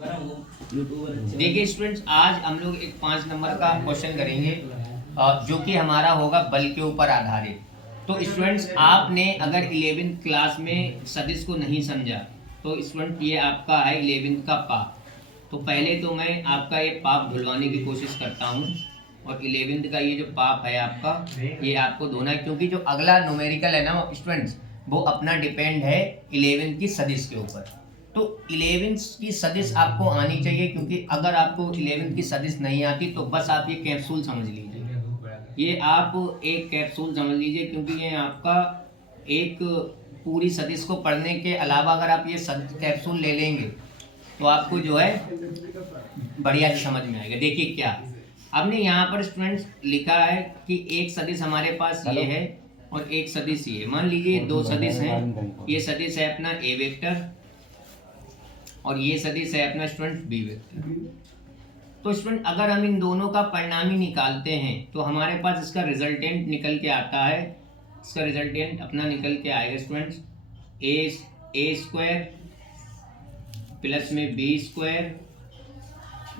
देखिए स्टूडेंट्स, आज हम लोग एक 5 नंबर का क्वेश्चन करेंगे जो कि हमारा होगा बल के ऊपर आधारित। तो स्टूडेंट्स, आपने अगर 11th क्लास में सदिश को नहीं समझा तो स्टूडेंट ये आपका है 11th का पाप। तो पहले तो मैं आपका ये पाप धुलवाने की कोशिश करता हूँ और 11th का ये जो पाप है आपका, ये आपको धोना है, क्योंकि जो अगला न्यूमेरिकल है ना स्टूडेंट्स, वो अपना डिपेंड है 11th की सदिश के ऊपर। तो 11th की सदिश आपको आनी चाहिए, क्योंकि अगर आपको 11th की सदिश नहीं आती तो बस आप ये कैप्सूल समझ लीजिए, ये आप एक कैप्सूल समझ लीजिए, क्योंकि ये आपका एक पूरी सदिश को पढ़ने के अलावा अगर आप ये कैप्सूल ले लेंगे तो आपको जो है बढ़िया से समझ में आएगा। देखिए क्या आपने यहाँ पर स्टूडेंट्स लिखा है कि एक सदिश हमारे पास ये है और एक सदिश ये। मान लीजिए दो सदिश हैं, ये सदिश है अपना ए वेक्टर और ये सदिश है अपना स्टूडेंट बी वेक्टर। तो स्टूडेंट अगर हम इन दोनों का परिणामी निकालते हैं तो हमारे पास इसका रिजल्टेंट निकल के आता है। इसका रिजल्टेंट अपना निकल के आएगा स्टूडेंट्स ए स्क्वायर प्लस में बी स्क्वायर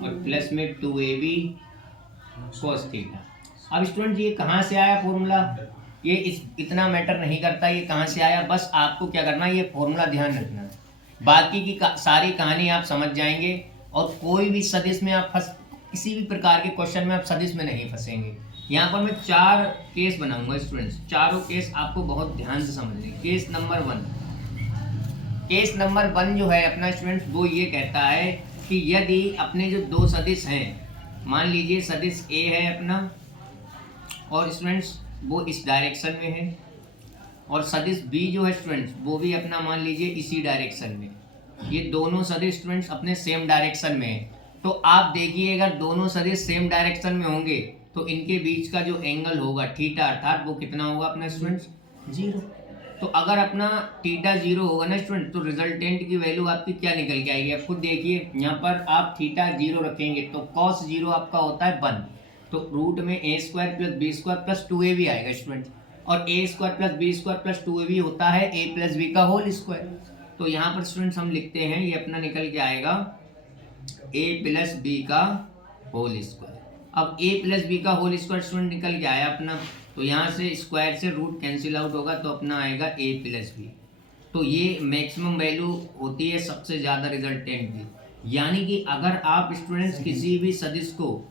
और प्लस में 2ab cos थीटा। अब स्टूडेंट ये कहाँ से आया फॉर्मूला, ये इतना मैटर नहीं करता ये कहाँ से आया, बस आपको क्या करना है, ये फॉर्मूला ध्यान रखना है। बाकी की सारी कहानी आप समझ जाएंगे और कोई भी सदिश में आप किसी भी प्रकार के क्वेश्चन में आप सदिश में नहीं फंसेंगे। यहाँ पर मैं 4 केस बनाऊंगा स्टूडेंट्स, चारों केस आपको बहुत ध्यान से समझने। केस नंबर 1 जो है अपना स्टूडेंट्स, वो ये कहता है कि यदि अपने जो दो सदिश हैं, मान लीजिए सदिश ए है अपना और स्टूडेंट्स वो इस डायरेक्शन में है, और सदिश बी जो है स्टूडेंट्स वो भी अपना मान लीजिए इसी डायरेक्शन में। ये दोनों सदिश स्टूडेंट्स अपने सेम डायरेक्शन में है। तो आप देखिए अगर दोनों सदिश सेम डायरेक्शन में होंगे तो इनके बीच का जो एंगल होगा थीटा, अर्थात वो कितना होगा अपना स्टूडेंट्स 0। तो अगर अपना थीटा 0 होगा ना स्टूडेंट, तो रिजल्टेंट की वैल्यू आपकी क्या निकल के आएगी, आप खुद देखिए। यहाँ पर आप थीटा 0 रखेंगे तो cos 0 आपका होता है 1, तो रूट में a square plus B square plus 2ab आएगा स्टूडेंट, और a square plus B square plus 2ab होता है a प्लस बी का होल स्क्वायर। तो यहाँ पर स्टूडेंट्स हम लिखते हैं ये अपना निकल के आएगा a प्लस बी का होल स्क्वायर। अब a प्लस बी का होल स्क्वायर स्टूडेंट निकल के आया अपना, तो यहाँ से स्क्वायर से रूट कैंसिल आउट होगा तो अपना आएगा a प्लस बी। तो ये मैक्सिमम वैल्यू होती है सबसे ज़्यादा रिजल्टेंट की। यानी कि अगर आप स्टूडेंट्स किसी भी सदिश को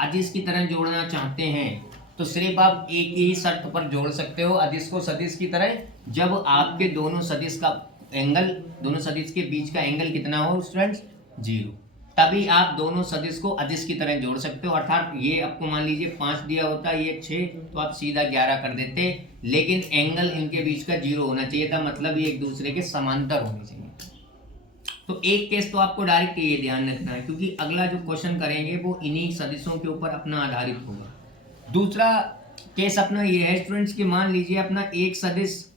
अदिश की तरह जोड़ना चाहते हैं तो सिर्फ आप एक ही शर्त पर जोड़ सकते हो अदिश को सदिश की तरह, जब आपके दोनों सदिश का एंगल, दोनों सदिश के बीच का एंगल कितना हो स्टूडेंट्स 0, तभी आप दोनों सदिश को अदिश की तरह जोड़ सकते हो। अर्थात ये आपको मान लीजिए 5 दिया होता, ये 6, तो आप सीधा 11 कर देते, लेकिन एंगल इनके बीच का 0 होना चाहिए था, मतलब ये एक दूसरे के समांतर होने चाहिए। तो एक केस तो आपको डायरेक्ट ये ध्यान रखना है, क्योंकि अगला जो क्वेश्चन करेंगे वो इन्हीं सदिशों के ऊपर अपना आधारित होगा। दूसरा केस अपना ये है स्टूडेंट्स कि मान लीजिए अपना एक सदिश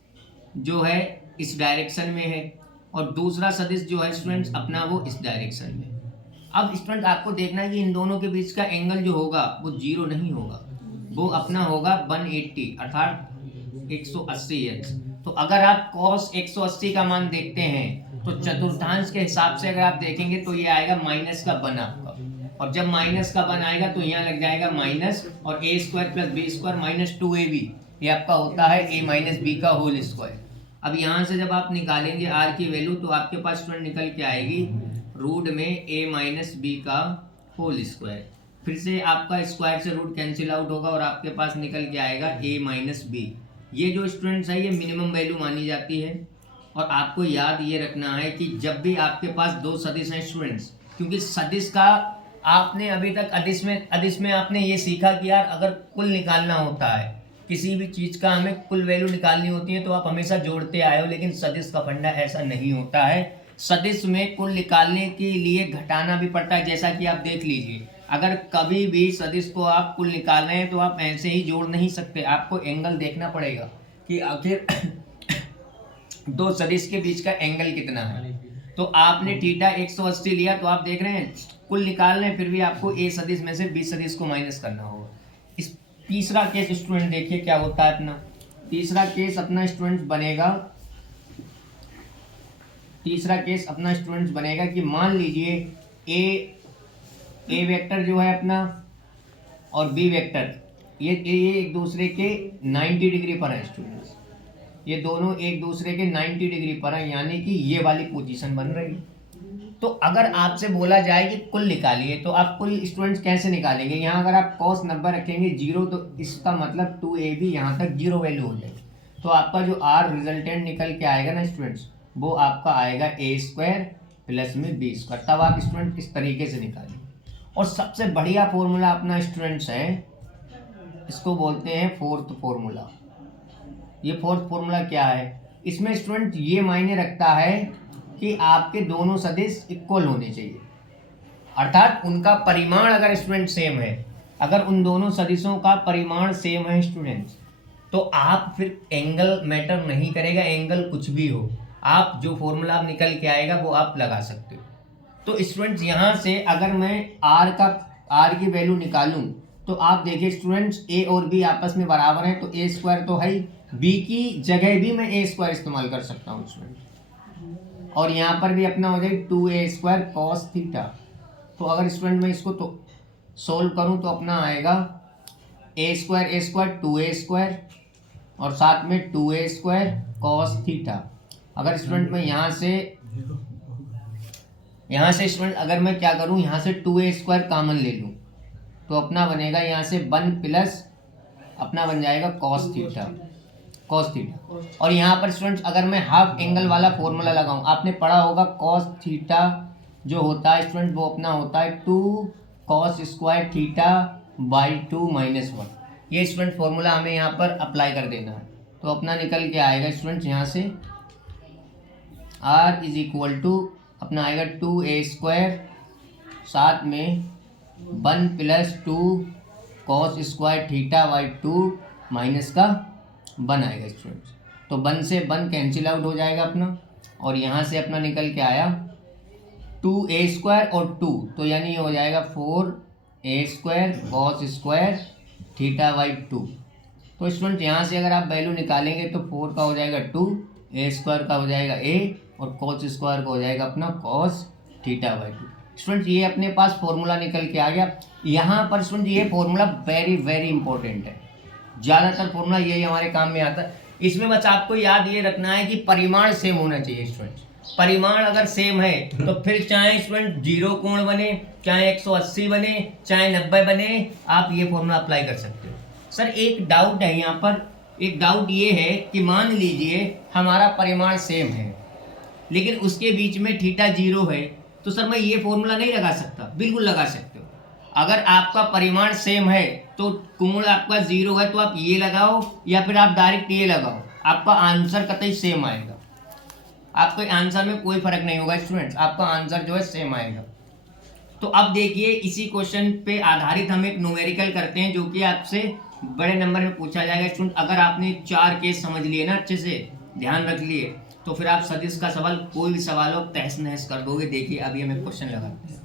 जो है इस डायरेक्शन में है और दूसरा सदिश जो है स्टूडेंट्स अपना वो इस डायरेक्शन में। अब स्टूडेंट आपको देखना है कि इन दोनों के बीच का एंगल जो होगा वो 0 नहीं होगा, वो अपना होगा 180 अर्थात 180 तो अगर आप cos 180 का मान देखते हैं तो चतुर्थांश के हिसाब से अगर आप देखेंगे तो ये आएगा माइनस का 1 आपका, और जब माइनस का 1 आएगा तो यहाँ लग जाएगा माइनस, और a square plus B square minus 2ab, ये आपका होता है a माइनस बी का होल स्क्वायर। अब यहाँ से जब आप निकालेंगे r की वैल्यू तो आपके पास स्टूडेंट निकल के आएगी रूट में a माइनस बी का होल स्क्वायर। फिर से आपका स्क्वायर से रूट कैंसिल आउट होगा और आपके पास निकल के आएगा a माइनस बी। ये जो स्टूडेंट्स है ये मिनिमम वैल्यू मानी जाती है, और आपको याद ये रखना है कि जब भी आपके पास दो सदिश हैं स्टूडेंट्स, क्योंकि सदिश का आपने अभी तक अदिश में आपने ये सीखा कि यार अगर कुल निकालना होता है किसी भी चीज़ का, हमें कुल वैल्यू निकालनी होती है तो आप हमेशा जोड़ते आए हो, लेकिन सदिश का फंडा ऐसा नहीं होता है। सदिश में कुल निकालने के लिए घटाना भी पड़ता है, जैसा कि आप देख लीजिए अगर कभी भी सदिश को आप कुल निकाल रहे हैं तो आप ऐसे ही जोड़ नहीं सकते, आपको एंगल देखना पड़ेगा कि आखिर दो सदिश के बीच का एंगल कितना है। तो आपने थीटा 180 लिया तो आप देख रहे हैं कुल निकाल रहे हैं, फिर भी आपको ए सदिश में से बी सदिश को माइनस करना होगा। इस तीसरा केस स्टूडेंट देखिए क्या होता है अपना, तीसरा केस अपना स्टूडेंट बनेगा तीसरा केस अपना स्टूडेंट्स बनेगा कि मान लीजिए ए वेक्टर जो है अपना और बी वेक्टर ये एक दूसरे के 90 डिग्री पर है स्टूडेंट्स, ये दोनों एक दूसरे के 90 डिग्री पर है, यानी कि ये वाली पोजीशन बन रही है। तो अगर आपसे बोला जाए कि कुल निकालिए तो आप कुल स्टूडेंट्स कैसे निकालेंगे? यहाँ अगर आप cos 90 रखेंगे 0 तो इसका मतलब 2ab यहाँ तक 0 वैल्यू हो जाएगी। तो आपका जो r रिजल्टेंट निकल के आएगा ना स्टूडेंट्स, वो आपका आएगा a² प्लस में b²। तब आप स्टूडेंट इस तरीके से निकालिए। और सबसे बढ़िया फॉर्मूला अपना स्टूडेंट्स है, इसको बोलते हैं फोर्थ फॉर्मूला। ये फोर्थ फॉर्मूला क्या है? इसमें स्टूडेंट ये मायने रखता है कि आपके दोनों सदिश इक्वल होने चाहिए, अर्थात उनका परिमाण अगर स्टूडेंट सेम है, अगर उन दोनों सदिशों का परिमाण सेम है स्टूडेंट्स, तो आप फिर एंगल मैटर नहीं करेगा, एंगल कुछ भी हो, आप जो फॉर्मूला आप निकल के आएगा वो आप लगा सकते हो। तो स्टूडेंट्स यहाँ से अगर मैं आर की वैल्यू निकालूं तो आप देखिए स्टूडेंट्स ए और बी आपस में बराबर हैं, तो a² तो है ही, बी की जगह भी मैं a² इस्तेमाल कर सकता हूँ स्टूडेंट, और यहाँ पर भी अपना हो जाएगा 2a² cos थीटा। तो अगर स्टूडेंट मैं इसको तो सोल्व करूँ तो अपना आएगा a² 2a² और साथ में 2a² cos थीटा। अगर स्टूडेंट मैं यहाँ से स्टूडेंट अगर मैं क्या करूँ, यहाँ से 2a² कॉमन ले लूँ तो अपना बनेगा यहाँ से 1 प्लस अपना बन जाएगा cos थीटा। और यहाँ पर स्टूडेंट्स अगर मैं हाफ एंगल वाला फॉर्मूला लगाऊं, आपने पढ़ा होगा cos थीटा जो होता है स्टूडेंट वो अपना होता है 2 cos² थीटा बाई 2 माइनस 1। ये स्टूडेंट फॉर्मूला हमें यहाँ पर अप्लाई कर देना है। तो अपना निकल के आएगा स्टूडेंट्स यहाँ से r इज इक्वल टू अपना आएगा 2a² साथ में 1 plus 2 cos² theta by 2 minus का 1 आएगा स्टूडेंट्स। तो 1 से 1 कैंसिल आउट हो जाएगा अपना, और यहाँ से अपना निकल के आया 2a² और 2, तो यानी हो जाएगा 4a² cos² थीटा बाई 2। तो स्टूडेंट यहाँ से अगर आप वैल्यू निकालेंगे तो 4 का हो जाएगा 2, a² का हो जाएगा a और cos² का हो जाएगा अपना cos थीटा बाई 2। स्टूडेंट ये अपने पास फॉर्मूला निकल के आ गया। यहाँ पर स्टूडेंट ये फॉर्मूला वेरी वेरी इंपॉर्टेंट है, ज़्यादातर फॉर्मूला यही हमारे काम में आता है। इसमें बस आपको याद ये रखना है कि परिमाण सेम होना चाहिए स्टूडेंट। परिमाण अगर सेम है तो फिर चाहे स्टूडेंट 0 कोण बने, चाहे 180 बने, चाहे 90 बने, आप ये फॉर्मूला अप्लाई कर सकते हो। सर एक डाउट है यहाँ पर, एक डाउट ये है कि मान लीजिए हमारा परिमाण सेम है लेकिन उसके बीच में थीटा 0 है, तो सर मैं ये फॉर्मूला नहीं लगा सकता? बिल्कुल लगा सकते हो। अगर आपका परिमाण सेम है तो कोण आपका 0 है तो आप ये लगाओ या फिर आप डायरेक्ट ये लगाओ, आपका आंसर कतई सेम आएगा। आपके आंसर में कोई फर्क नहीं होगा स्टूडेंट्स, आपका आंसर जो है सेम आएगा। तो अब देखिए इसी क्वेश्चन पे आधारित हम एक न्यूमेरिकल करते हैं जो कि आपसे बड़े नंबर में पूछा जाएगा स्टूडेंट। अगर आपने 4 केस समझ लिए ना, अच्छे से ध्यान रख लिए, तो फिर आप सदिश का सवाल कोई भी सवाल हो तहस नहस कर दोगे। देखिए अभी हमें क्वेश्चन लगाते हैं।